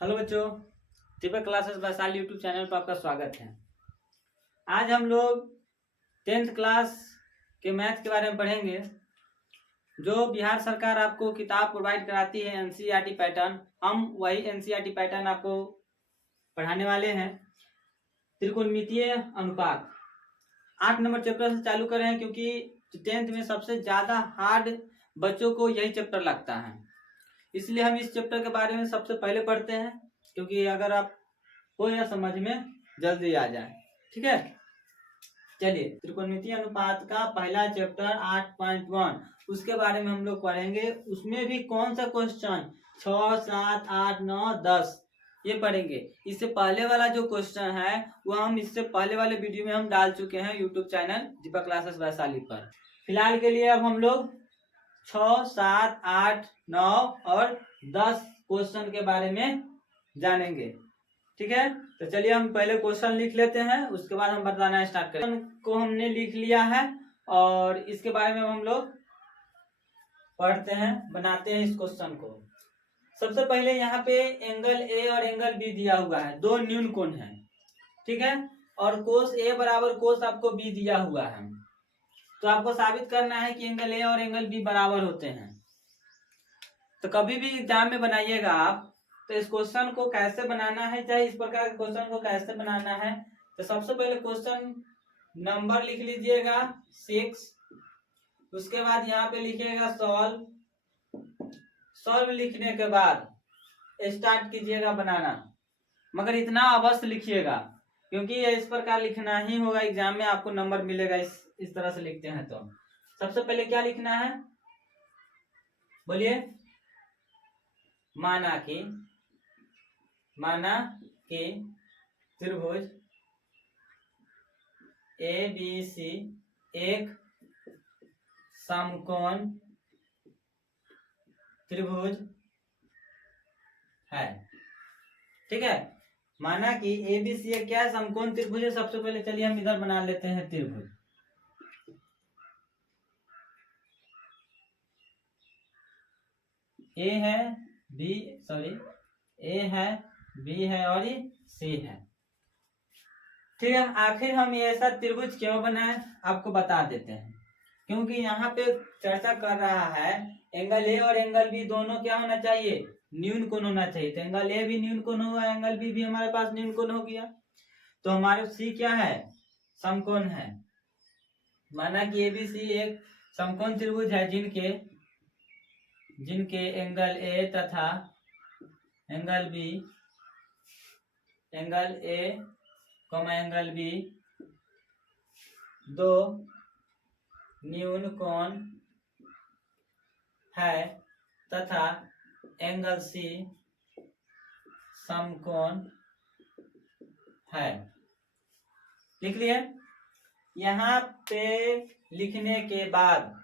Hello बच्चों, दीपक classes Vaishali YouTube channel पर आपका स्वागत है। आज हम लोग 10th क्लास के मैथ के बारे में पढ़ेंगे। जो बिहार सरकार आपको किताब प्रोवाइड कराती है एनसीईआरटी पैटर्न, हम वही एनसीईआरटी पैटर्न आपको पढ़ाने वाले हैं। त्रिकोणमितीय अनुपात 8 नंबर चैप्टर से चालू करें क्योंकि 10th में सबसे ज्यादा हार्ड बच्चों को यही चैप्टर लगता है, इसलिए हम इस चैप्टर के बारे में सबसे पहले पढ़ते हैं क्योंकि अगर आप हो या समझ में जल्दी आ जाए। ठीक है, चलिए त्रिकोणमितीय अनुपात का पहला चैप्टर 8.1 उसके बारे में हम लोग पढ़ेंगे। उसमें भी कौन सा क्वेश्चन 6, 7, 8, 9, 10 ये पढ़ेंगे। इससे पहले वाला जो क्वेश्चन है वो हम इससे पहले वाले वीडियो में हम डाल चुके हैं यूट्यूब चैनल दीपक क्लासेस वैशाली पर। फिलहाल के लिए अब हम लोग 6, 7, 8, 9 और 10 क्वेश्चन के बारे में जानेंगे। ठीक है, तो चलिए हम पहले क्वेश्चन लिख लेते हैं, उसके बाद हम बताना स्टार्ट करें। को हमने लिख लिया है और इसके बारे में हम लोग पढ़ते हैं, बनाते हैं इस क्वेश्चन को। सबसे पहले यहाँ पे एंगल ए और एंगल बी दिया हुआ है, दो न्यून कोण है। ठीक है, और कोस ए बराबर कोस आपको बी दिया हुआ है, तो आपको साबित करना है कि एंगल ए और एंगल बी बराबर होते हैं। तो कभी भी एग्जाम में बनाइएगा आप, तो इस क्वेश्चन को कैसे बनाना है, चाहे इस प्रकार के क्वेश्चन को कैसे बनाना है, तो सबसे पहले क्वेश्चन नंबर लिख लीजिएगा 6। उसके बाद यहाँ पे लिखिएगा सॉल्व लिखने के बाद स्टार्ट कीजिएगा बनाना, मगर इतना अवश्य लिखिएगा क्योंकि इस प्रकार लिखना ही होगा, एग्जाम में आपको नंबर मिलेगा इस तरह से लिखते हैं। तो सबसे पहले क्या लिखना है बोलिए। माना कि त्रिभुज ए बी सी एक समकोण त्रिभुज है। ठीक है, माना कि ए बी सी एक क्या है, समकोण त्रिभुज है। सबसे पहले चलिए हम इधर बना लेते हैं त्रिभुज। ए है बी है और ये सी है। ठीक है, आखिर हम ये ऐसा त्रिभुज क्यों बनाए आपको बता देते हैं। क्योंकि यहाँ पे चर्चा कर रहा है एंगल ए और एंगल बी दोनों क्या होना चाहिए, न्यून कोण होना चाहिए। तो एंगल ए भी न्यून कोण हुआ, एंगल बी भी हमारे पास न्यून कोण हो गया, तो हमारे सी क्या है, समकोण है। माना कि ए बी सी एक समकोण त्रिभुज है जिनके एंगल ए तथा angle B, angle A angle B दो न्यून कोण है तथा एंगल सी समकोण है। लिख लिए। यहाँ पे लिखने के बाद,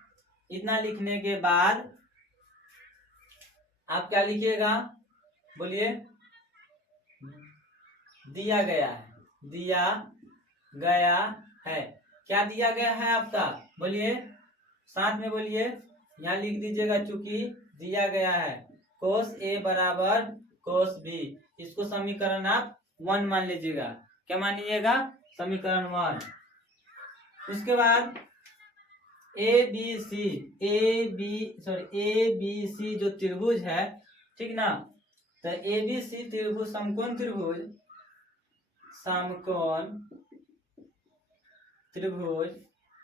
इतना लिखने के बाद आप क्या लिखिएगा बोलिए। दिया गया है। क्या दिया गया है आपका बोलिए, साथ में बोलिए। यहाँ लिख दीजिएगा, चूंकि दिया गया है कोस ए बराबर कोस बी, इसको समीकरण आप 1 मान लीजिएगा। क्या मानिएगा, समीकरण 1। उसके बाद ए बी सी जो त्रिभुज है, ठीक ना, तो ए बी सी त्रिभुज समकोण त्रिभुज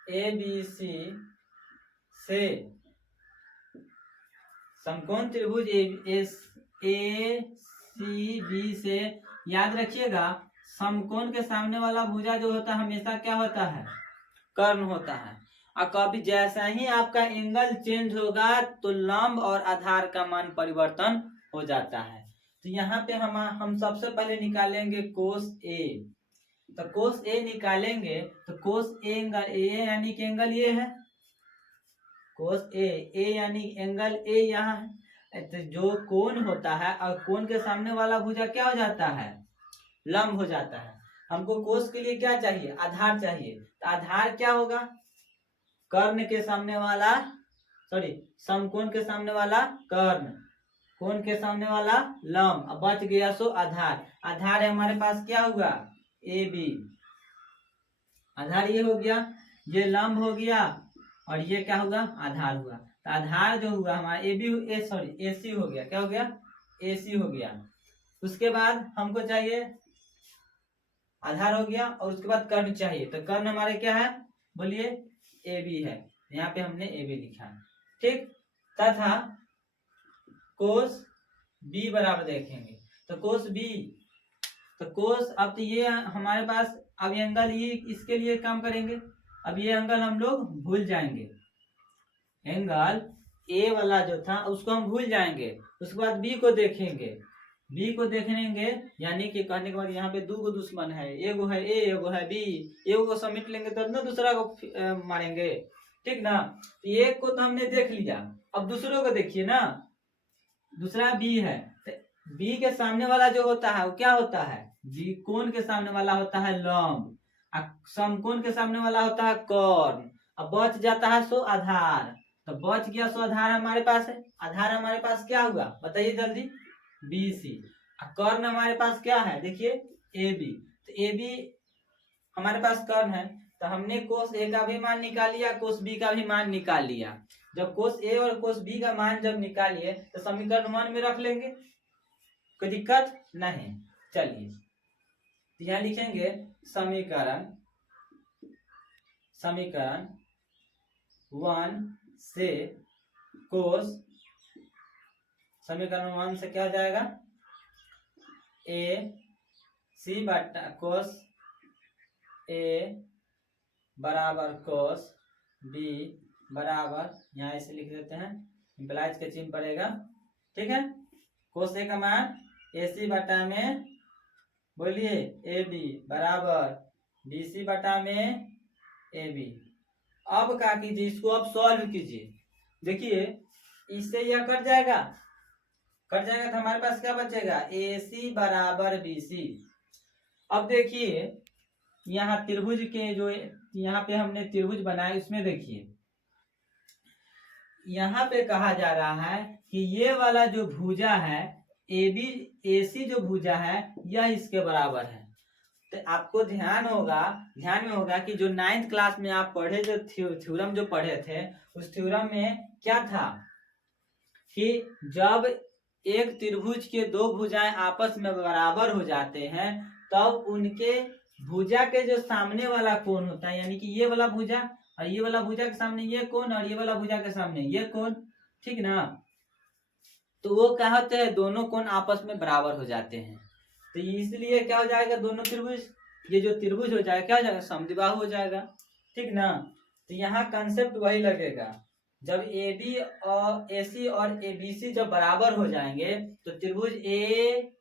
ए बी सी से समकोण त्रिभुज ए सी बी से, याद रखिएगा समकोण के सामने वाला भुजा जो होता है हमेशा क्या होता है, कर्ण होता है। और कभी जैसा ही आपका एंगल चेंज होगा तो लंब और आधार का मान परिवर्तन हो जाता है। तो यहाँ पे हम सबसे पहले निकालेंगे कोस ए। तो कोस ए निकालेंगे तो कोस ए एंगल ए यानी कि एंगल ये है, कोस ए यानी एंगल ए यहाँ है। तो जो कोण होता है और कोण के सामने वाला भुजा क्या हो जाता है, लंब हो जाता है। हमको कोस के लिए क्या चाहिए, आधार चाहिए। तो आधार क्या होगा, कर्ण के सामने वाला समकोण के सामने वाला कर्ण, कोण के सामने वाला लंब, अब बच गया सो आधार। आधार है हमारे पास क्या हुआ, ए बी। आधार ये हो गया, ये लंब हो गया, और ये क्या हुआ, आधार हुआ। तो आधार जो हुआ हमारा ए बी ए सी हो गया, क्या हो गया, ए सी हो गया। उसके बाद हमको चाहिए, आधार हो गया, और उसके बाद कर्ण चाहिए। तो कर्ण हमारे क्या है, बोलिए, ए बी है। यहाँ पे हमने ए बी लिखा है, ठीक। तथा कोस बी बराबर देखेंगे, तो कोस बी, तो कोस, अब तो ये हमारे पास, अब ये एंगल, ये इसके लिए काम करेंगे। अब ये एंगल हम लोग भूल जाएंगे, एंगल ए वाला जो था उसको हम भूल जाएंगे। उसके बाद बी को देखेंगे, बी को देखेंगे, यानी कि कहने के बाद यहाँ पे दो दुश्मन है, एगो है ए, एगो है बी। एगो को समेट लेंगे तब ना दूसरा को मारेंगे, ठीक ना। एक को तो हमने देख लिया, अब दूसरों को देखिए ना। दूसरा बी है, तो बी के सामने वाला जो होता है वो क्या होता है, बी कोण के सामने वाला होता है लंब, समकोण के सामने वाला होता है कर्ण। अब बच जाता है सो आधार, तो बच गया सो आधार हमारे पास है। आधार हमारे पास क्या हुआ, बताइए जल्दी, बी सी। कर्ण हमारे पास क्या है, देखिए, ए बी। तो ए बी हमारे पास कर्ण है, तो हमने कोस ए का भी मान निकाल लिया, कोस बी का भी मान निकाल लिया। जब कोस ए और कोस बी का मान जब निकालिए तो समीकरण 1 में रख लेंगे, कोई दिक्कत नहीं। चलिए, तो यहाँ लिखेंगे समीकरण 1 से कोस, समीकरण 1 से क्या हो जाएगा, ए सी बटा कोस ए बराबर कोस बी बराबर, यहाँ ऐसे लिख देते हैं, इम्प्लाइज के चिन्ह पड़ेगा, ठीक है। कोस ए का मान ए सी बटा में, बोलिए, ए बी बराबर बी सी बटा में ए बी। अब क्या कीजिए, इसको अब सॉल्व कीजिए। देखिए, इससे यह कट जाएगा, कट जाएगा, तो हमारे पास क्या बचेगा, ए सी बराबर बी सी। अब देखिए, यहाँ त्रिभुज के जो यहाँ पे हमने त्रिभुज बनाया, इसमें देखिए, यहाँ पे कहा जा रहा है कि ये वाला जो भुजा है, ए बी ए सी जो भुजा है, यह इसके बराबर है। तो आपको ध्यान में होगा कि जो 9th क्लास में आप पढ़े, जो थ्योरम जो पढ़े थे, उस थ्योरम में क्या था कि जब एक त्रिभुज के दो भुजाएं आपस में बराबर हो जाते हैं, तब उनके भुजा के जो सामने वाला कोण होता है, यानी कि ये वाला भुजा और ये वाला भुजा के सामने ये कोण, और ये वाला भुजा के सामने ये कोण, ठीक ना। तो वो क्या होते हैं, दोनों कोण आपस में बराबर हो जाते हैं। तो इसलिए क्या हो जाएगा, दोनों त्रिभुज, ये जो त्रिभुज हो जाएगा क्या हो जाएगा, समद्विबाहु हो जाएगा, ठीक ना। तो यहाँ कंसेप्ट वही लगेगा, जब ए बी और ए सी और ए बी सी जब बराबर हो जाएंगे, तो त्रिभुज ए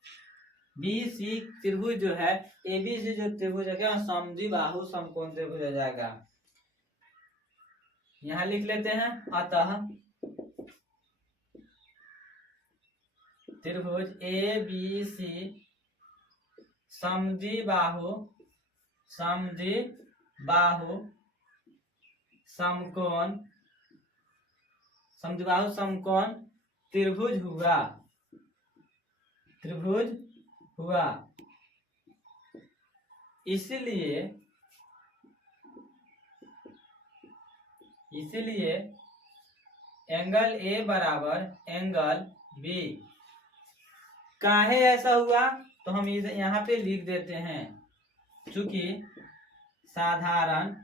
बी सी त्रिभुज जो है, ए बी सी जो त्रिभुज है क्या, समद्विबाहु समकोण त्रिभुज हो जाएगा। यहाँ लिख लेते हैं, अतः त्रिभुज ए बी सी समद्विबाहु समकोण, समद्विबाहु समकोण त्रिभुज हुआ। इसलिए एंगल ए बराबर एंगल बी। काहे ऐसा हुआ, तो हम यहाँ पे लिख देते हैं, चूंकि साधारण,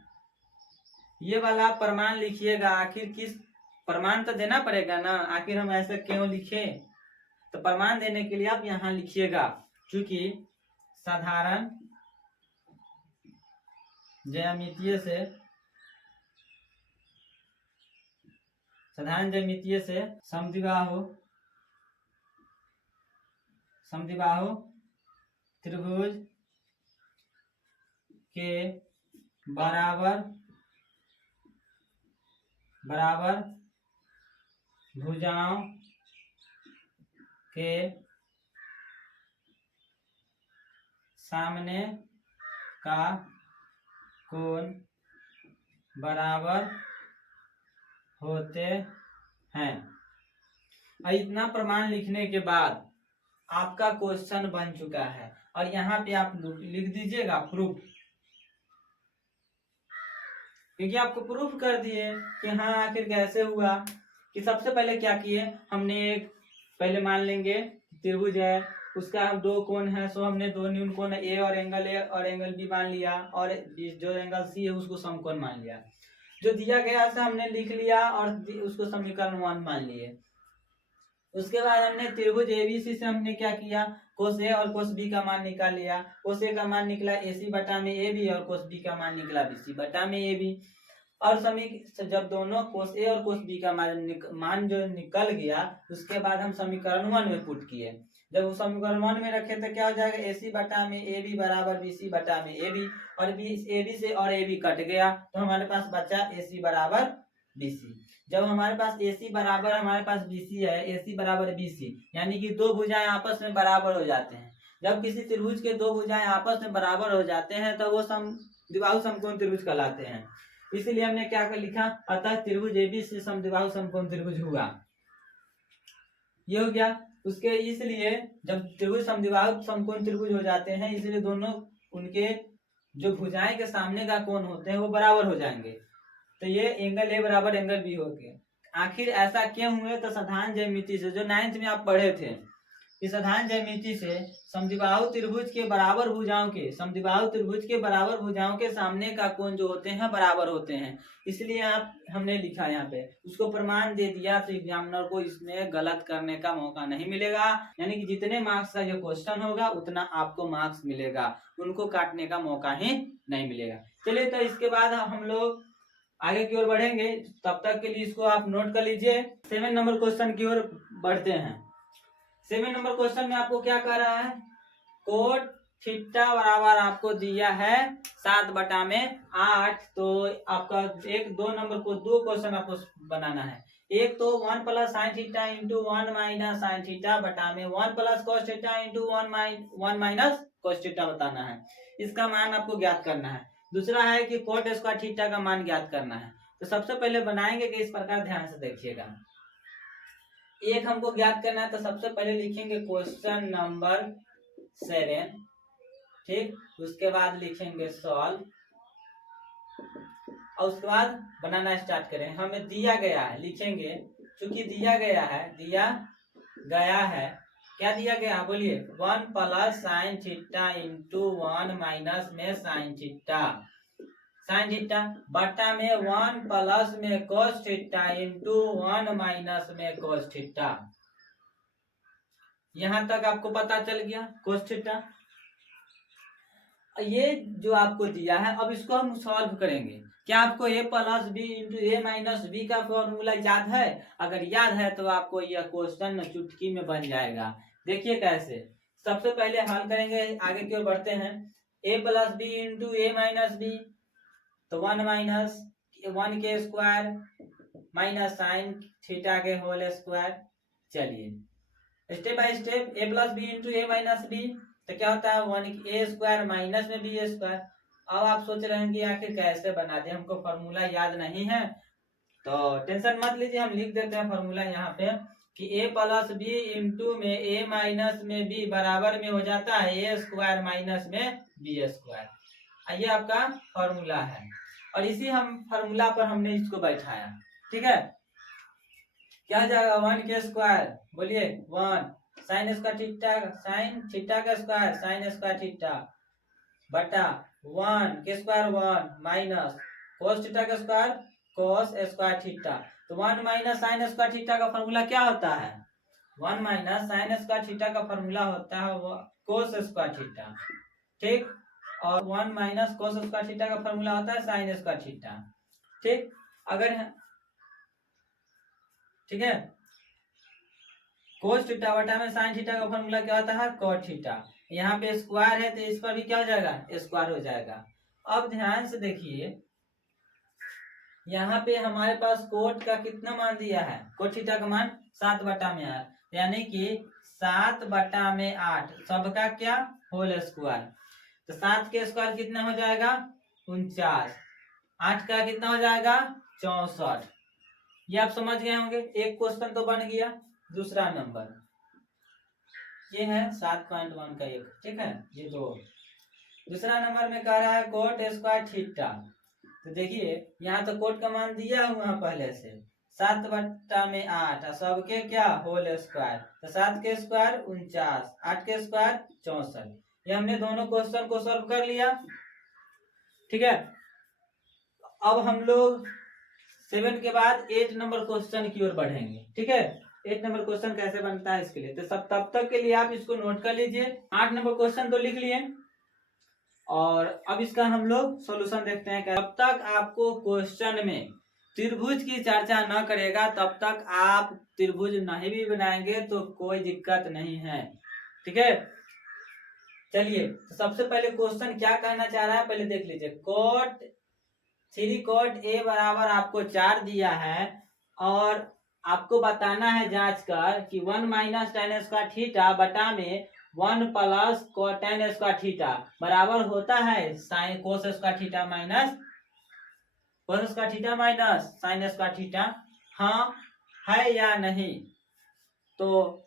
ये वाला प्रमाण लिखिएगा। आखिर किस प्रमाण तो देना पड़ेगा ना, आखिर हम ऐसे क्यों लिखे, तो प्रमाण देने के लिए आप यहाँ लिखिएगा, चूंकि साधारण ज्यामितीय से समद्विबाहु त्रिभुज के बराबर भुजाओं के सामने का कोण बराबर होते हैं। और इतना प्रमाण लिखने के बाद आपका क्वेश्चन बन चुका है। और यहाँ पे आप लिख दीजिएगा प्रूफ, क्योंकि आपको प्रूफ कर दिए कि हाँ आखिर कैसे हुआ। कि सबसे पहले क्या किए हमने, एक पहले मान लेंगे त्रिभुज है, उसका दो कोण है, सो हमने दो न्यून कोण ए और एंगल बी मान लिया, और जो एंगल सी है उसको समकोण मान लिया। जो दिया गया से हमने लिख लिया और उसको समीकरण 1 मान लिए। उसके बाद हमने त्रिभुज एबीसी से हमने क्या किया, कोस ए और कोस बी का मान निकाल लिया। कोस ए का मान निकला एसी बटा में ए बी, और कोस बी का मान निकला बीसी बटा में ए बी। और जब दोनों कोस ए और कोस बी का मान जो निकल गया, उसके बाद हम समीकरण 1 में पुट किए। जब वो समीकरण 1 में रखे तो क्या हो जाएगा, एसी बटा में ए बी बराबर बीसी बटा में ए बी, और ए बी से और ए बी कट गया तो हमारे पास बचा एसी बराबर बीसी। जब हमारे पास AC बराबर हमारे पास BC है, AC बराबर BC, यानी कि दो भुजाएं आपस में बराबर हो जाते हैं। जब किसी त्रिभुज के दो भुजाएं आपस में बराबर हो जाते हैं तो वो समद्विबाहु समकोण त्रिभुज कहलाते हैं। इसीलिए हमने क्या कर लिखा, अतः त्रिभुज ABC समद्विबाहु समकोण त्रिभुज हुआ। ये हो गया। उसके इसलिए जब त्रिभुज समद्विबाहु समकोण त्रिभुज हो जाते हैं, इसलिए दोनों उनके जो भुजाएं के सामने का कोण होते हैं वो बराबर हो जाएंगे। तो ये एंगल ए बराबर एंगल बी हो गया। आखिर ऐसा क्यों हुए, तो साधारण ज्यामिति से जो 9th में आप पढ़े थे, इस साधारण ज्यामिति से समद्विबाहु त्रिभुज के बराबर भुजाओं के सामने का कोण जो होते हैं बराबर होते हैं। इसलिए हमने लिखा यहाँ पे, उसको प्रमाण दे दिया तो एग्जामिनर को इसमें गलत करने का मौका नहीं मिलेगा। यानी कि जितने मार्क्स का जो क्वेश्चन होगा उतना आपको मार्क्स मिलेगा, उनको काटने का मौका ही नहीं मिलेगा। चलिए, तो इसके बाद हम लोग आगे की ओर बढ़ेंगे। तब तक के लिए इसको आप नोट कर लीजिए। 7 नंबर क्वेश्चन की ओर बढ़ते हैं। 7 नंबर क्वेश्चन में आपको क्या कह रहा है, कोट थीटा बराबर आपको दिया है 7/8। तो आपका 2 नंबर को 2 क्वेश्चन आपको बनाना है। एक तो 1 plus sine theta into 1 minus sine theta बटा में 1 plus cos theta into 1 minus cos theta बताना है। इसका मान आपको ज्ञात करना है। दूसरा है कि कोट स्क्वायर थीटा का मान ज्ञात करना है। तो सबसे पहले बनाएंगे कि इस प्रकार, ध्यान से देखिएगा। एक हमको ज्ञात करना है, तो सबसे पहले लिखेंगे क्वेश्चन नंबर 7, ठीक। उसके बाद लिखेंगे सॉल्व, और उसके बाद बनाना स्टार्ट करें। हमें दिया गया है, लिखेंगे चूंकि दिया गया है क्या दिया गया, बोलिए 1 plus sine theta into 1 minus में साइन थीटा बटा में 1 प्लस में कोस थीटा इंटू 1 माइनस में कोस थीटा। यहां तक आपको पता चल गया कोस थीटा। ये जो आपको दिया है, अब इसको हम सॉल्व करेंगे। क्या आपको a plus B into A minus B का फॉर्मूला याद है? अगर याद है तो आपको यह क्वेश्चन चुटकी में बन जाएगा। देखिए कैसे। सबसे पहले हल करेंगे, आगे की ओर बढ़ते हैं। a plus B into A minus B, तो 1 माइनस 1 के स्क्वायर माइनस साइन थीटा के होल स्क्वायर। चलिए step by step, a plus B into A minus B, तो क्या होता है 1 a स्क्वायर माइनस में b स्क्वायर। अब आप सोच रहे हैं कि आखिर कैसे बना दे, हमको फॉर्मूला याद नहीं है। तो टेंशन मत लीजिए, हम लिख देते हैं फॉर्मूला यहाँ पे कि a प्लस बी इंटू में a माइनस में b बराबर में हो जाता है a स्क्वायर माइनस में b स्क्वायर। ये आपका फॉर्मूला है, और इसी हम फॉर्मूला पर हमने इसको बैठाया, ठीक है। क्या हो जाएगा 1 के स्क्वायर, बोलिए 1 sine square theta, sine theta का स्क्वायर साइन स्क्वायर थीटा बटा 1 के स्क्वायर 1 माइनस कोस थीटा का स्क्वायर कोस स्क्वायर थीटा। तो 1 माइनस साइन स्क्वायर थीटा का फॉर्मूला क्या होता है, 1 माइनस साइन स्क्वायर थीटा का फॉर्मूला होता है कोस स्क्वायर थीटा, ठीक। और 1 माइनस कोस स्क्वायर थीटा का फॉर्मूला होता है साइन स्क्वायर थीटा, ठीक। अगर ठीक है, कोस थीटा बटा में साइन थीटा का फॉर्मूला क्या होता है कॉट थीटा। यहाँ पे स्क्वायर है तो इस पर भी क्या हो जाएगा, स्क्वायर हो जाएगा। अब ध्यान से देखिए, यहाँ पे हमारे पास कोट का कितना मान दिया है, कोट थीटा का मान 7/8, यानी कि 7/8 सबका क्या होल स्क्वायर। तो 7 के स्क्वायर कितना हो जाएगा 49, 8 का कितना हो जाएगा 64। ये आप समझ गए होंगे, एक क्वेश्चन तो बन गया। दूसरा नंबर ये है 7.1 का एक, ठीक है, ये दो। दूसरा नंबर में कह रहा है कोट स्क्वायर थीटा। तो देखिए यहाँ तो कोट का मान दिया हुआ पहले से 7/8 और सबके क्या होल स्क्वायर, तो 7 के स्क्वायर 49, 8 के स्क्वायर 64। ये हमने दोनों क्वेश्चन को सॉल्व कर लिया, ठीक है। अब हम लोग 7 के बाद 8 नंबर क्वेश्चन की ओर बढ़ेंगे, ठीक है। 8 नंबर क्वेश्चन कैसे बनता है इसके लिए, तो सब तब तक के लिए आप इसको नोट कर लीजिए। 8 नंबर क्वेश्चन तो लिख लिए और अब इसका हम लोग सॉल्यूशन देखते हैं। तब तक आपको क्वेश्चन में त्रिभुज की चर्चा न करेगा तब तक आप त्रिभुज नहीं भी बनाएंगे तो कोई दिक्कत नहीं है, ठीक है। चलिए तो सबसे पहले क्वेश्चन क्या कहना चाह रहा है पहले देख लीजिए। कोट 3 कोट ए बराबर आपको 4 दिया है और आपको बताना है जांच कर कि 1 माइनस tan स्क्वायर थीटा बटा में 1 प्लस tan स्क्वायर थीटा बराबर होता है sine cos square theta minus cos square theta minus sine square theta, हाँ है या नहीं, तो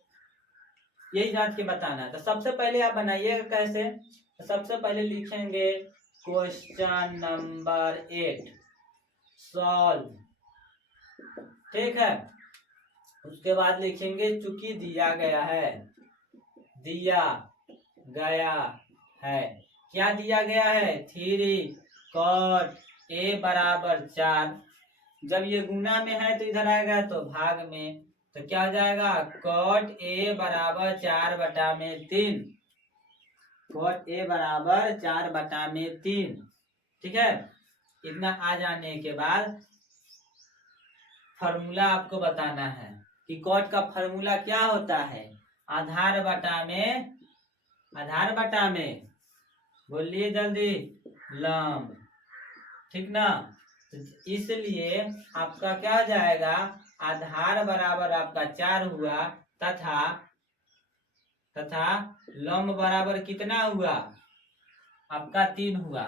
यही जांच के बताना है। तो सबसे पहले आप बनाइएगा कैसे, तो सबसे पहले लिखेंगे क्वेश्चन नंबर 8 सॉल्व, ठीक है। उसके बाद लिखेंगे चूंकि दिया गया है क्या दिया गया है 3 cot a बराबर 4। जब ये गुना में है तो इधर आएगा तो भाग में, तो क्या हो जाएगा cot a बराबर 4/3, cot a बराबर 4/3, ठीक है। इतना आ जाने के बाद फॉर्मूला आपको बताना है कि कॉट का फॉर्मूला क्या होता है, आधार बटा में बोलिए जल्दी लंब, ठीक ना। तो इसलिए आपका क्या हो जाएगा आधार बराबर आपका 4 हुआ तथा लंब बराबर कितना हुआ आपका 3 हुआ।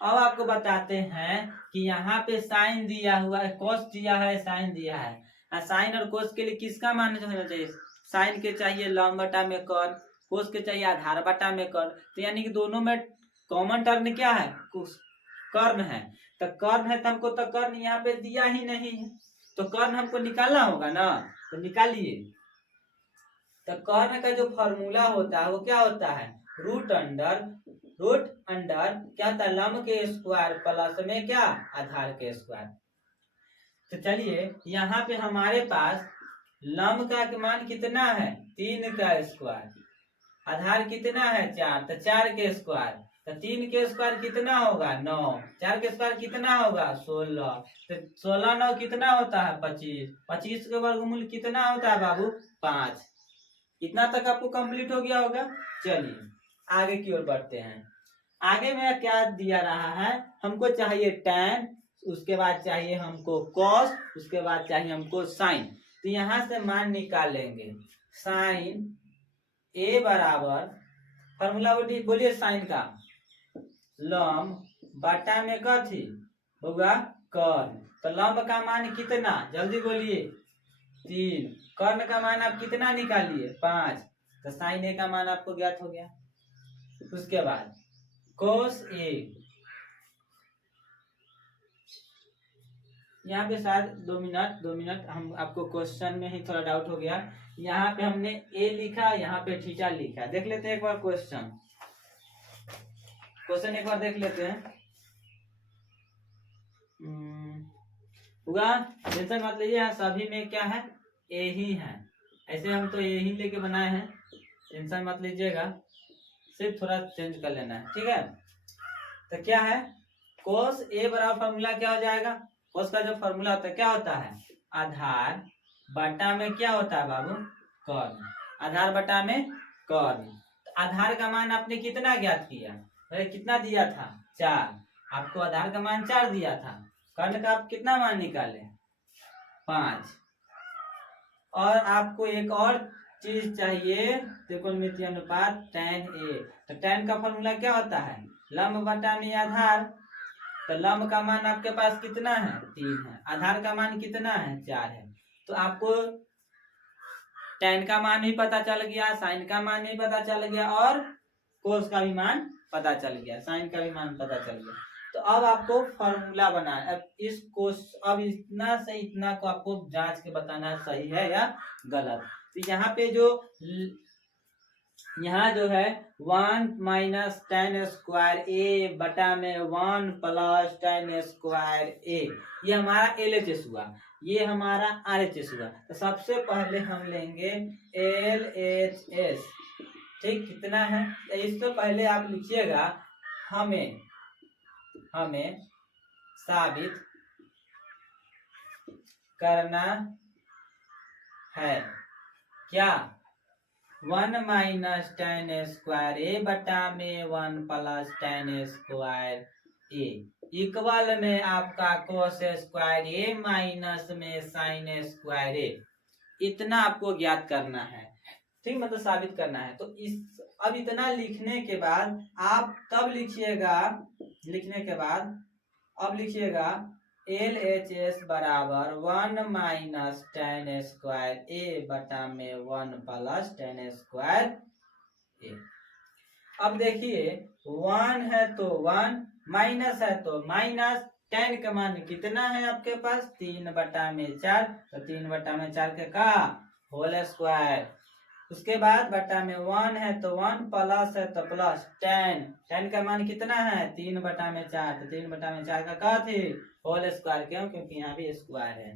अब आपको बताते हैं कि यहाँ पे साइन दिया हुआ है, कोस दिया है, साइन दिया है। साइन और कोस के लिए किसका मान होना चाहिए, साइन के चाहिए लंब बटा में कर, कोस के चाहिए आधार बटा में कर। तो यानी कि दोनों में कॉमन टर्म क्या है कर्ण है, तो कर्ण है तो हमको तो कर्ण यहाँ पे दिया ही नहीं है तो कर्ण हमको निकालना होगा ना, तो निकालिए। तो कर्ण का जो फॉर्मूला होता है वो क्या होता है रूट अंडर क्या होता है लंब के स्क्वायर प्लस में क्या आधार के स्क्वायर। तो चलिए यहाँ पे हमारे पास लंब का मान कितना है 3 का स्क्वायर, आधार कितना है 4, तो 4 के स्क्वायर, तो 3 के स्क्वायर कितना होगा 9, 4 के स्क्वायर कितना होगा 16, तो 16 9 कितना होता है 25, 25 के वर्गमूल कितना होता है बाबू 5। इतना तक आपको कंप्लीट हो गया होगा। चलिए आगे की ओर बढ़ते हैं। आगे में क्या दिया रहा है हमको चाहिए tan, उसके बाद चाहिए हमको cos, उसके बाद चाहिए हमको sin। तो यहाँ से मान निकालेंगे sin a बराबर फॉर्मूला बोलिए साइन का लंब बटा में कथी होगा कर्ण, तो लंब का मान कितना जल्दी बोलिए 3, कर्ण का मान आप कितना निकालिए 5, तो साइन ए का मान आपको ज्ञात हो गया। उसके बाद कोस ए, यहाँ पे शायद 2 मिनट हम आपको क्वेश्चन में ही थोड़ा डाउट हो गया, यहाँ पे हमने ए लिखा यहाँ पे थीटा लिखा। देख लेते हैं एक बार क्वेश्चन एक बार देख लेते हैं। होगा टेंशन मत लीजिए, यहाँ सभी में क्या है ए ही है, ऐसे हम तो ए ही लेके बनाए हैं, टेंशन मत लीजिएगा, सिर्फ थोड़ा चेंज कर लेना है, ठीक है। तो क्या है कोस ए बराबर फॉर्मूला क्या हो जाएगा, कोस का जो फॉर्मूला होता है क्या होता है आधार बटा में क्या होता है बाबू कर्ण, आधार बटा में कर्ण। तो आधार का मान आपने कितना ज्ञात किया, कितना दिया था 4, आपको आधार का मान 4 दिया था, कर्ण का आप कितना मान निकाले 5। और आपको एक और चीज चाहिए त्रिकोणमितीय अनुपात tan a, तो tan का फॉर्मूला क्या होता है लंब बटा में आधार, तो लंब का मान आपके पास कितना है 3 है, आधार का मान कितना है 4 है। तो आपको tan का मान भी पता चल गया, sin का मान भी पता चल गया और cos का भी मान पता चल गया, sin का भी मान पता चल गया। तो अब आपको फॉर्मूला बनाना है। अब इतना से इतना को आपको जांच के बताना है सही है या गलत। तो यहाँ पे यहाँ जो है 1 माइनस tan स्क्वायर ए बटा में 1 प्लस tan स्क्वायर ए, ये हमारा LHS हुआ, ये हमारा RHS हुआ। तो सबसे पहले हम लेंगे LHS, ठीक, कितना है। तो इससे पहले आप लिखिएगा हमें साबित करना है क्या, 1 माइनस tan स्क्वायर ए बटा में 1 प्लस tan स्क्वायर ए इक्वल में आपका cos स्क्वायर ए माइनस में sin स्क्वायर ए, इतना आपको ज्ञात करना है, ठीक, मतलब साबित करना है। तो अब इतना लिखने के बाद आप तब लिखिएगा, अब लिखिएगा LHS बराबर 1 माइनस tan स्क्वायर ए बटा में 1 प्लस tan स्क्वायर ए। अब देखिए 1 है तो 1, माइनस है तो माइनस, tan का मान कितना है आपके पास 3 बटा में 4, तो 3 बटा में 4 का होल स्क्वायर, उसके बाद बटा में 1 है तो 1, प्लस है तो प्लस, tan का मान कितना है 3 बटा में 4, तो 3 बटा में 4 का थी होल स्क्वायर, क्यों, क्योंकि यहाँ भी स्क्वायर है।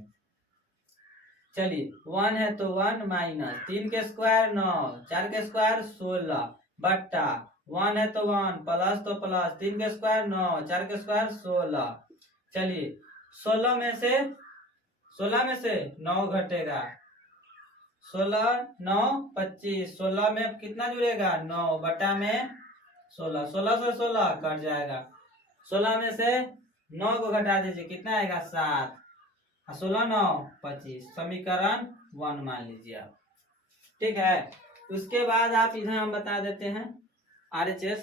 चलिए 1 है तो 1 माइनस 3 के स्क्वायर 9, 4 के स्क्वायर 16 बट्टा 1 है तो 1 प्लस तो प्लस 3 के स्क्वायर 9, 4 के स्क्वायर 16। चलिए 16 में से 9 घटेगा, 16 9 25, 16 में कितना जुड़ेगा 9 बटा में 16, 16 से 16 कट जाएगा, 16 में से 9 को घटा दीजिए, कितना आएगा 7, 16 9 25, समीकरण 1 मान लीजिए आप, ठीक है। उसके बाद आप इधर हम बता देते हैं RHS,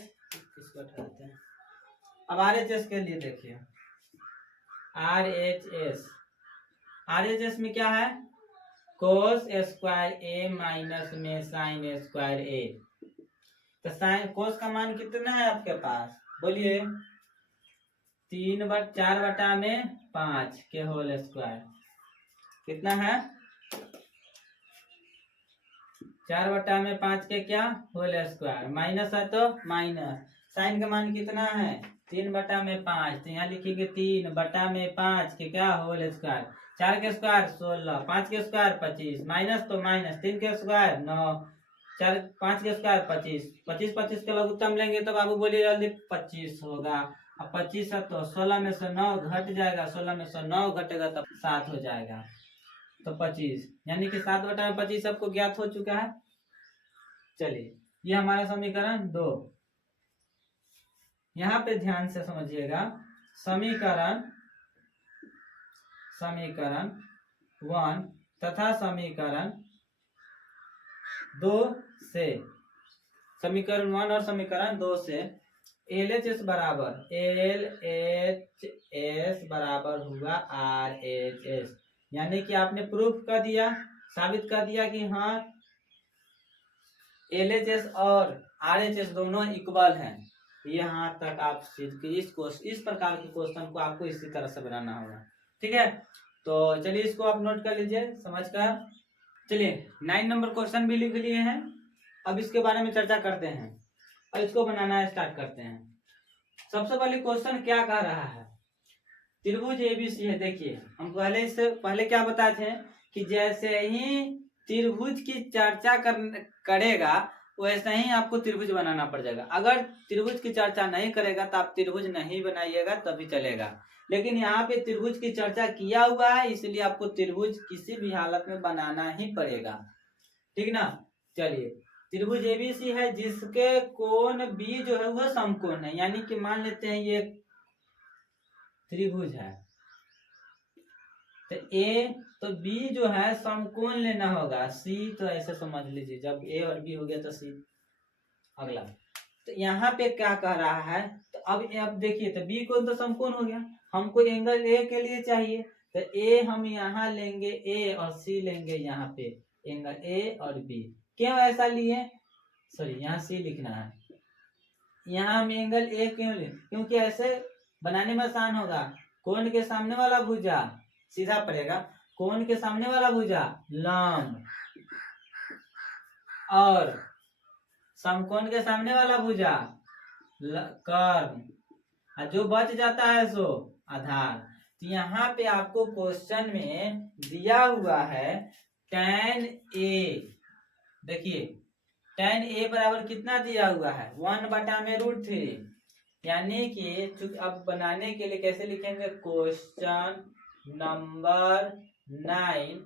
इसको हटा देते हैं। अब RHS के लिए देखिए, RHS में क्या है, cos स्क्वायर ए माइनस में sin स्क्वायर ए। तो साइन cos का मान कितना है आपके पास, बोलिए 4 बटा में 5 के होल स्क्वायर, कितना है 4 बटा में 5 के क्या होल स्क्वायर, माइनस है तो माइनस, साइन का मान कितना है 3 बटा में 5, तो यहाँ लिखेंगे 3 बटा में 5 के क्या होल स्क्वायर, 4 के स्क्वायर 16, 5 के स्क्वायर 25, माइनस तो माइनस, 3 के स्क्वायर 9, 5 के स्क्वायर 25, 25 के लघुत्तम लेंगे तो बाबू बोलिए जल्दी 25 होगा। अब 25 है तो 16 में से 9 घट जाएगा, 16 में से 9 घटेगा तब 7 हो जाएगा, तो 25, यानी कि 7 बटा में 25 सबको ज्ञात हो चुका है। चलिए ये हमारा समीकरण 2। यहाँ पे ध्यान से समझिएगा, समीकरण 1 तथा समीकरण 2 से, समीकरण 1 और समीकरण 2 से LHS बराबर हुआ RHS, यानी कि आपने प्रूफ कर दिया, साबित कर दिया कि हाँ LHS और RHS दोनों इक्वल हैं। यहाँ तक आप इस प्रकार के क्वेश्चन को आपको इसी तरह से बनाना होगा, ठीक है। तो चलिए इसको आप नोट कर लीजिए समझकर। चलिए 9 नंबर क्वेश्चन भी लिख लिए हैं, अब इसके बारे में चर्चा करते हैं और इसको बनाना स्टार्ट करते हैं। सबसे पहले क्वेश्चन क्या कह रहा है, त्रिभुज ABC है। देखिए हम पहले क्या बताए थे कि जैसे ही त्रिभुज की चर्चा करेगा वैसे ही आपको त्रिभुज बनाना पड़ जाएगा। अगर त्रिभुज की चर्चा नहीं करेगा तो आप त्रिभुज नहीं बनाइएगा तभी चलेगा, लेकिन यहाँ पे त्रिभुज की चर्चा किया हुआ है इसलिए आपको त्रिभुज किसी भी हालत में बनाना ही पड़ेगा, ठीक ना। चलिए त्रिभुज ABC है जिसके कोण B जो है वह समकोण है, यानी कि मान लेते हैं ये त्रिभुज है तो A तो B जो है समकोण लेना होगा, C तो ऐसे समझ लीजिए जब A और B हो गया तो C। अगला तो यहाँ पे क्या कह रहा है, तो अब देखिए तो B को तो समकोण हो गया, हमको एंगल A के लिए चाहिए तो A हम यहाँ लेंगे A और C लेंगे यहाँ पे, एंगल ए और बी। क्यों ऐसा लिए, सॉरी यहाँ सी लिखना है, यहाँ हम एंगल ए क्यों ले, क्योंकि ऐसे बनाने में आसान होगा। कोण के सामने वाला भुजा सीधा पड़ेगा, कोण के सामने वाला भुजा लंब, और समकोण के सामने वाला भुजा कर्ण, और जो बच जाता है सो आधार। तो यहाँ पे आपको क्वेश्चन में दिया हुआ है tan a, देखिए tan a बराबर कितना दिया हुआ है 1/√3, यानी कि अब बनाने के लिए कैसे लिखेंगे, क्वेश्चन नंबर 9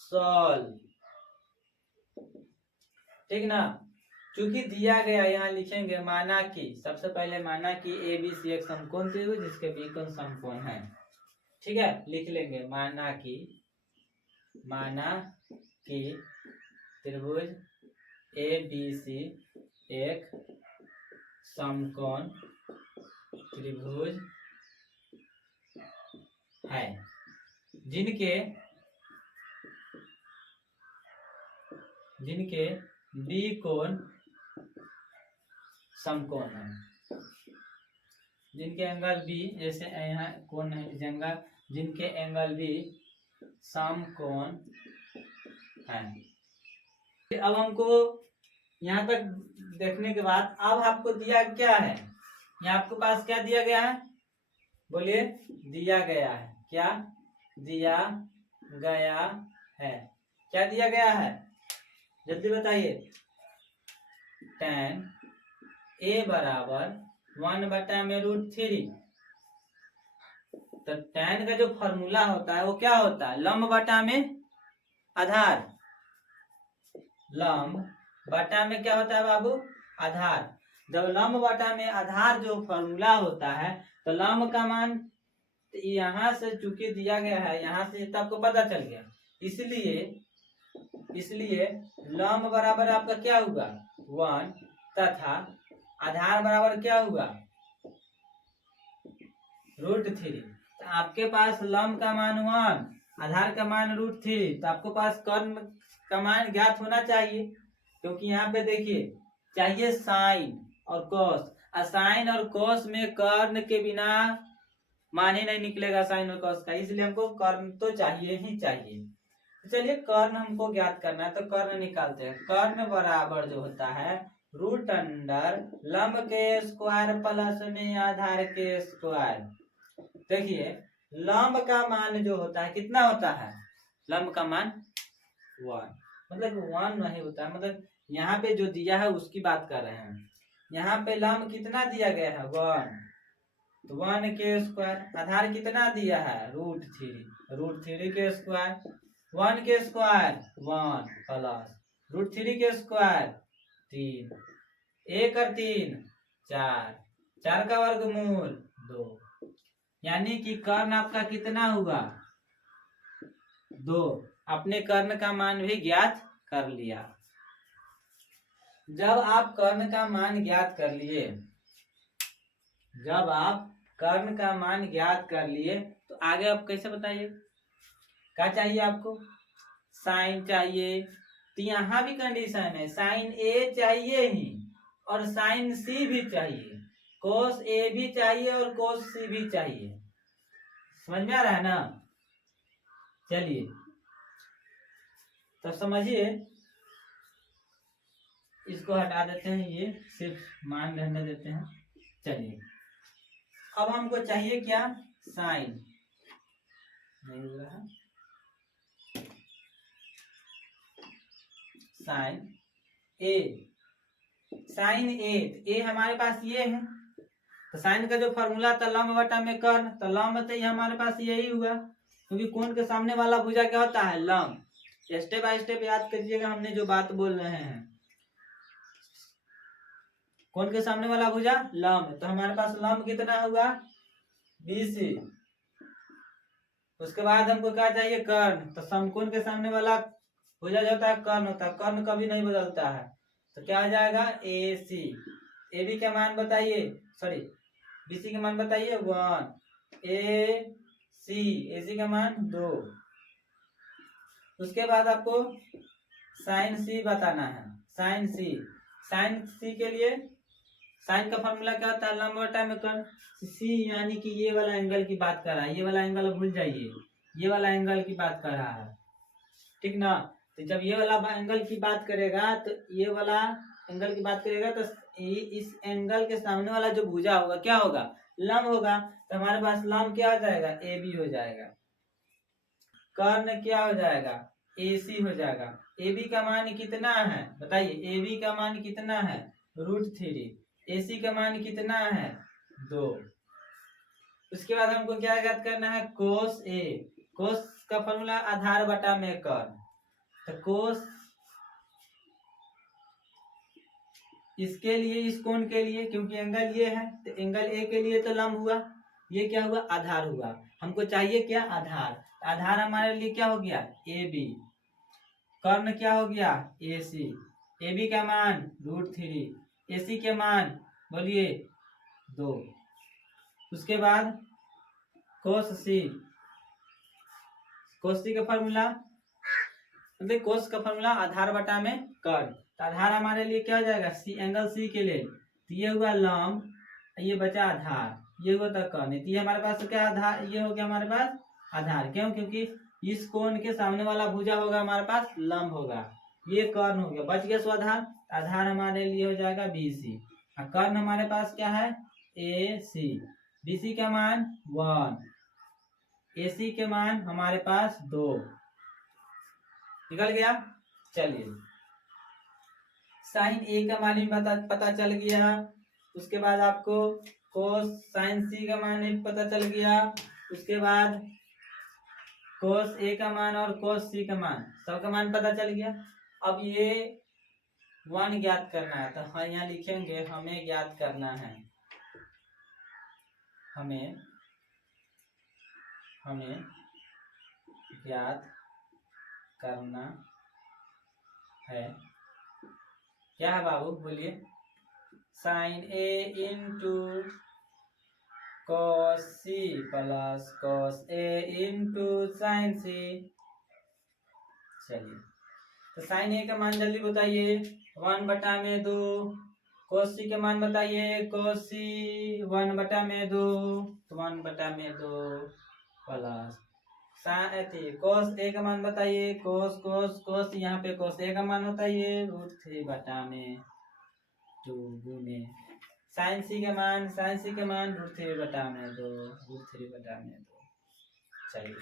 सॉल्व, ठीक ना। चूंकि दिया गया यहाँ लिखेंगे, माना कि सबसे पहले माना कि ए बी सी एक समकोण त्रिभुज जिसके बी कोण समकोण है, ठीक है, लिख लेंगे माना कि त्रिभुज ए बी सी एक समकोण त्रिभुज है जिनके बी कोण समकोण है, जिनके एंगल बी, जैसे यहाँ कोण है जिनके एंगल बी समकोण है। अब हमको यहाँ तक देखने के बाद अब आपको दिया क्या है, यहाँ आपके पास क्या दिया गया है, बोलिए, दिया गया है, क्या दिया गया है, क्या दिया गया है, जल्दी बताइए। tan a बराबर 1/√3, तो tan का जो फॉर्मूला होता है वो क्या होता है, लंब बटा में आधार, लंब बटा में क्या होता है बाबू, आधार। जब लंब बटा में आधार जो फॉर्मूला होता है, तो लंब का मान यहाँ से चूंकि दिया गया है, यहाँ से तो आपको पता चल गया, इसलिए लंब बराबर आपका क्या हुआ 1, तथा आधार बराबर क्या हुआ √3। तो आपके पास लंब का मान 1, आधार का मान √3, तो आपको पास कर्ण का मान ज्ञात होना चाहिए, क्योंकि यहाँ पे देखिए चाहिए साइन और कोस, साइन और कोस में कर्ण के बिना मान ही नहीं निकलेगा साइन और कोस का, इसलिए हमको कर्ण तो चाहिए ही चाहिए। चलिए कर्ण हमको ज्ञात करना है, तो कर्ण निकालते हैं। कर्ण बराबर जो होता है √अंडर लंब के स्क्वायर प्लस में आधार के स्क्वायर। देखिए लंब का मान जो होता है कितना होता है, लंब का मान 1, मतलब 1 नहीं होता है, मतलब यहाँ पे जो दिया है उसकी बात कर रहे हैं। यहाँ पे लंब कितना दिया गया है 1, तो 1 के स्क्वायर, आधार कितना दिया है √3 के स्क्वायर, 1 के स्क्वायर 1 प्लस √3 के स्क्वायर 3, 1 और 3 4, 4 का वर्गमूल 2, यानी कि कर्ण आपका कितना हुआ 2। अपने कर्ण का मान भी ज्ञात कर लिया। जब आप कर्ण का मान ज्ञात कर लिए, तो आगे आप कैसे बताइए, क्या चाहिए आपको, साइन चाहिए, तो यहाँ भी कंडीशन है साइन ए चाहिए ही और साइन सी भी चाहिए, कोस ए भी चाहिए और कोस सी भी चाहिए, समझ में आ रहा है ना। चलिए तो समझिए, इसको हटा देते हैं, ये सिर्फ मान रहने देते हैं। चलिए अब हमको चाहिए क्या, साइन, नहीं हो रहा, साइन ए हमारे पास ये है, तो साइन का जो फॉर्मूला था लंब बटा में कर्ण, तो लंब तो ये हमारे पास यही हुआ, क्योंकि कोण के सामने वाला भुजा क्या होता है लंब। स्टेप बाय स्टेप याद करिएगा हमने जो बात बोल रहे हैं, कोण के सामने वाला भुजा लंब, तो हमारे पास लंब कितना हुआ BC। उसके बाद हमको क्या चाहिए कर्ण, तो समकोण के सामने वाला भुजा जो होता है कर्ण होता है, कर्ण कभी नहीं बदलता है, तो क्या आ जाएगा AC। AB का मान बताइए, सॉरी BC का मान बताइए 1, AC का मान 2। उसके बाद आपको साइन सी बताना है। साइन सी के लिए साइन का फॉर्मूला क्या होता है, लंब बटा में कर्ण। सी यानी कि ये वाला एंगल की बात कर रहा है, ये वाला एंगल भूल जाइए, ये वाला एंगल की बात कर रहा है, ठीक ना। तो जब ये वाला एंगल की बात करेगा तो ये वाला एंगल की बात करेगा तो इस एंगल के सामने वाला जो भुजा होगा क्या होगा, लंब होगा। तो हमारे पास लंब क्या हो जाएगा, ए बी हो जाएगा। कर्ण क्या हो जाएगा, ए सी हो जाएगा। ए बी का मान कितना है बताइए, ए बी का मान कितना है, √3। ए सी का मान कितना है, 2। उसके बाद हमको क्या याद करना है, कोस ए। कोस का फॉर्मूला आधार बटा में कर्ण। तो कोस इसके लिए, इस कोण के लिए, क्योंकि एंगल ये है तो एंगल ए के लिए तो लंब हुआ, ये क्या हुआ, आधार हुआ। हमको चाहिए क्या, आधार। आधार हमारे लिए क्या हो गया, ए बी। कर्ण क्या हो गया, ए सी। ए बी का मान √3, ए सी के मान बोलिए 2। उसके बाद कोस सी। कोस सी का फॉर्मूला मतलब कोस का फॉर्मूला आधार बटा में कर्ण। तो आधार हमारे लिए क्या हो जाएगा, सी, एंगल सी के लिए तो ये हुआ लंब, ये बचा आधार, ये हुआ था कर्ण। तो ये हमारे पास क्या आधार, ये हो गया हमारे पास आधार। क्यों, क्योंकि इस कोण के सामने वाला भुजा होगा हमारे पास लंब होगा, ये कर्ण हो गया, बच गया सो आधार। आधार हमारे लिए हो जाएगा बी सी। कर्ण हमारे पास क्या है, ए सी। बी सी का मान 1, ए सी के मान हमारे पास 2 निकल गया। चलिए साइन ए का मान भी पता चल गया। उसके बाद आपको कोस साइन सी का मान भी पता चल गया। उसके बाद कोस ए का मान और कोस सी का मान, सबका मान पता चल गया। अब ये 1 ज्ञात करना है, तो हाँ यहाँ लिखेंगे हमें ज्ञात करना है, हमें ज्ञात करना है। क्या है बाबू बोलिए, sine A into cos C plus cos A into sine C. चलिए तो साइन ए का मान जल्दी बताइए, 1 बटा में 2। कॉस सी का मान बताइए, कॉस सी 1 बटा में 2, तो 1 बटा में 2 प्लस कॉस ए का मान बताइए, कॉस यहाँ पे कॉस ए का मान बताइए, √3 बटा में 2 गुने साइन सी का मान, √3 बटा में 2, √3 बटा में 2। चलिए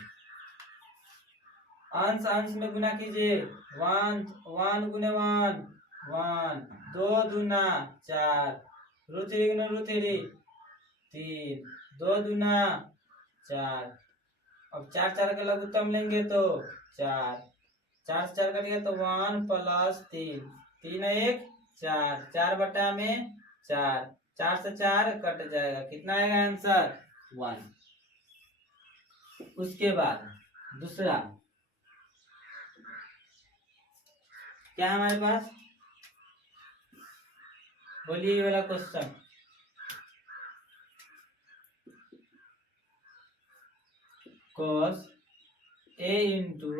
अंश अंश में गुना कीजिए, 1 गुने 1 1, 2 दूना 4, √3 गुने √3 3, 2 दूना 4। अब 4 4 का लघुत्तम लेंगे तो 4, 4 से 4 कटेगा तो 1 प्लस 3, 3 1 4, 4 बटा में 4, 4 से 4 कट जाएगा, कितना आएगा आंसर 1। उसके बाद दूसरा क्या हमारे पास, बोलिए ये वाला question, cos a into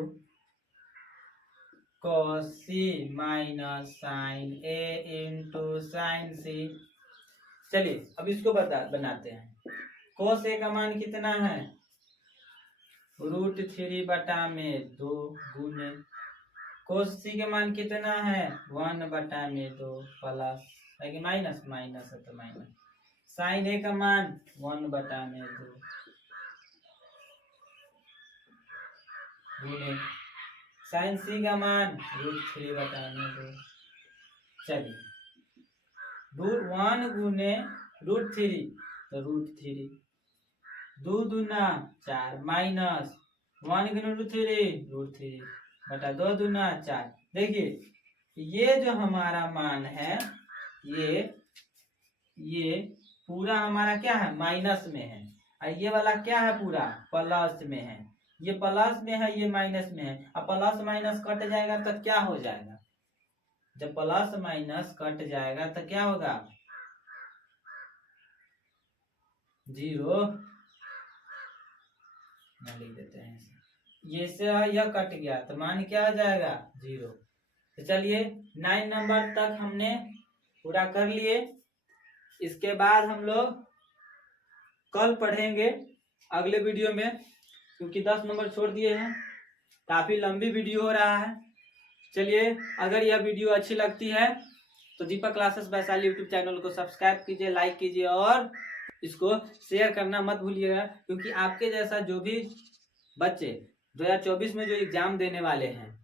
cos c minus sine a into sine C. चलिए अब इसको बनाते हैं। cos a का मान कितना है, √3 बटा में 2 गुने cos c का मान कितना है, 1 बटा में 2 प्लस माइनस माइनस है तो माइनस साइन a का मान 1 बटा में 2 गुने साइन सी का मान √3 बटा में 2। चलिए 1 गुने √3 तो √3, 2 दूना 4 माइनस 1 गुने √3 बटा 2 दूना 4। देखिए ये जो हमारा मान है ये पूरा हमारा क्या है, माइनस में है, और ये वाला क्या है, पूरा प्लस में है। ये प्लस में है, ये माइनस में है। अब प्लस माइनस कट जाएगा तो क्या हो जाएगा, जब प्लस माइनस कट जाएगा तो क्या होगा, 0 लिख देते हैं। ये से यह कट गया तो मान क्या हो जाएगा 0। तो चलिए 9 नंबर तक हमने पूरा कर लिए। इसके बाद हम लोग कल पढ़ेंगे अगले वीडियो में, क्योंकि 10 नंबर छोड़ दिए हैं, काफी लंबी वीडियो हो रहा है। चलिए, अगर यह वीडियो अच्छी लगती है तो दीपक क्लासेस वैशाली यूट्यूब चैनल को सब्सक्राइब कीजिए, लाइक कीजिए और इसको शेयर करना मत भूलिएगा, क्योंकि आपके जैसा जो भी बच्चे 2024 में जो एग्जाम देने वाले हैं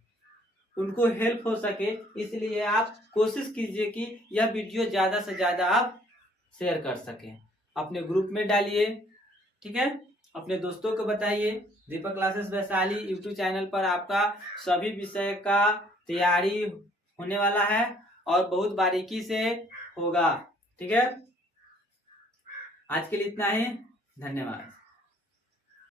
उनको हेल्प हो सके, इसलिए आप कोशिश कीजिए कि यह वीडियो ज्यादा से ज्यादा आप शेयर कर सकें। अपने ग्रुप में डालिए, ठीक है, अपने दोस्तों को बताइए। दीपक क्लासेस वैशाली यूट्यूब चैनल पर आपका सभी विषय का तैयारी होने वाला है और बहुत बारीकी से होगा, ठीक है। आज के लिए इतना ही, धन्यवाद।